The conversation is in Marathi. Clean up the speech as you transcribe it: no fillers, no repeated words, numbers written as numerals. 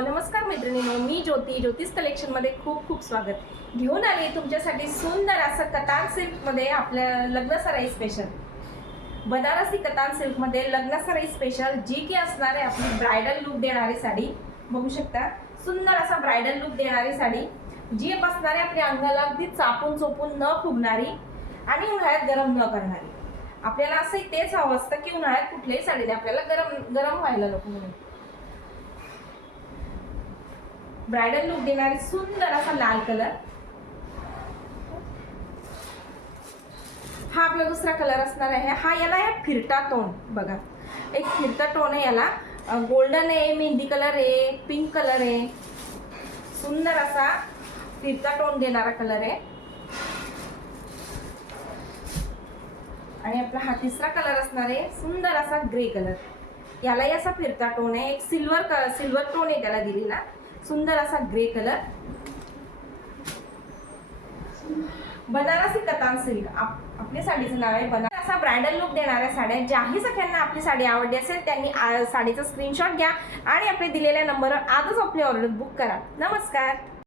नमस्कार मैत्रिणींनो, मी ज्योतिष कलेक्शन मध्ये खूप खूप स्वागत घेऊन आले तुमच्यासाठी सुंदर असं कतान सिल्क मध्ये आपल्या लग्न सराई स्पेशल बनारसी कतान सिल्क मध्ये लग्न सराई स्पेशल जी की असणार आहे आपली ब्राइडल लुक देणारी साडी। बघू शकता सुंदर असा ब्राइडल लुक देणारी साडी जी असणार आहे आपल्या अंगाला अगदी चापून चोपून न फुगणारी आणि उन्हाळ्यात गरम न करणारी। आपल्याला असं तेच हवं असतं की उन्हाळ्यात कुठल्याही साडीने आपल्याला गरम गरम व्हायला नको म्हणून ब्राइडल लुक देणारी सुंदर असा लाल कलर। हा आपला दुसरा कलर असणार आहे। हा याला आहे फिरता टोन, बघा एक फिरता टोन आहे, याला गोल्डन आहे, मेहंदी कलर आहे, पिंक कलर आहे, सुंदर असा फिरता टोन देणारा कलर आहे। आणि आपला हा तिसरा कलर असणार आहे सुंदर असा ग्रे कलर, यालाही असा फिरता टोन आहे, एक सिल्वर टोन आहे त्याला दिलेला, सुंदर असा ग्रे कलर। बनारसी कतान सिल्क आपल्या साडीचं नाव आहे। बनारसी असा ब्राइडल लुक देणाऱ्या साड्या, ज्याही सगळ्यांना आपली साडी आवडली असेल त्यांनी साडीचा स्क्रीनशॉट घ्या आणि आपल्या दिलेल्या नंबरवर आजच आपली ऑर्डर बुक करा। नमस्कार।